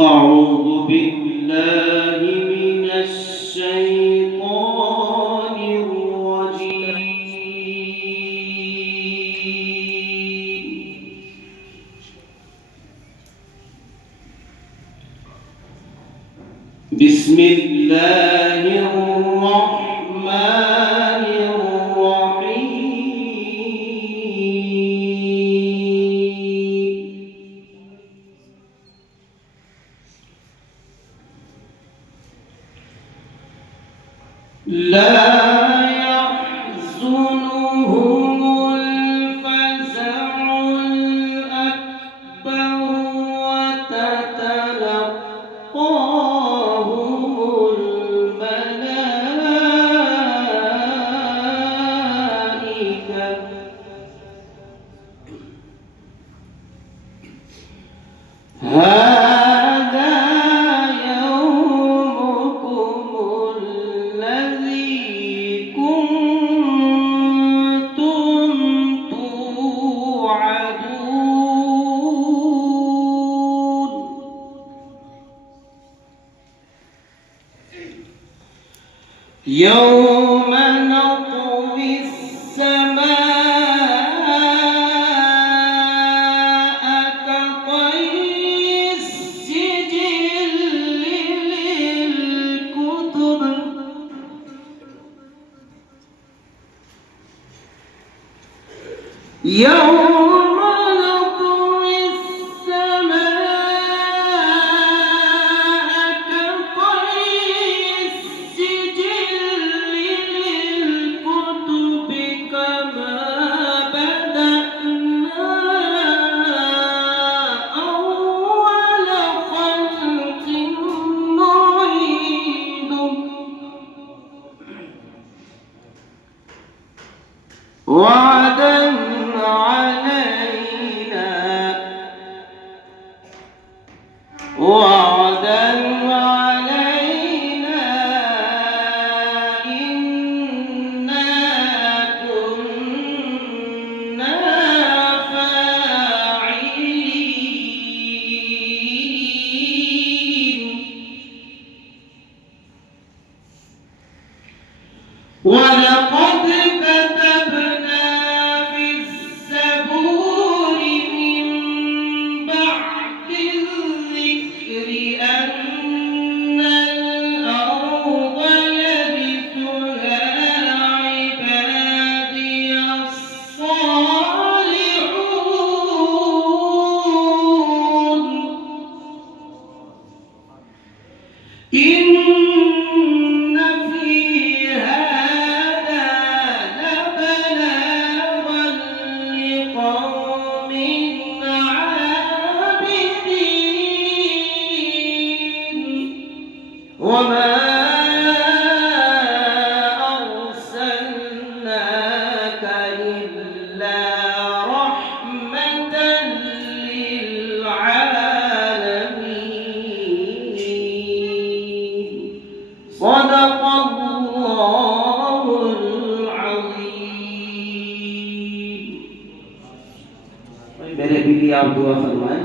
أعوذ بالله من الشيطان الرجيم. بسم الله الرحمن الرحيم. لا يحزنهم الفزع الأكبر وتتلقاهم الملائكة هذا يومكم الذي كنتم توعدون. يوم نطوي السماء كطي السجل للكتب يوم نطوي السماء كطي السجل للكتب كما بدأنا أول خلق نعيده وعدا علينا إنا كنا فاعلين. ولقد كتبنا في الزبور من بعد الذكر أن الأرض يرثها عبادي الصالحون. إن في هذا لبلاغا لقوم عابدين. وما أرسلناك إلا رحمة للعالمين. صدق الله العظيم. मेरे भी लिए आप दुआ फरमाएं।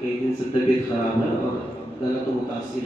कई दिन से तबीयत खराब है और गला तो मुतासिर है।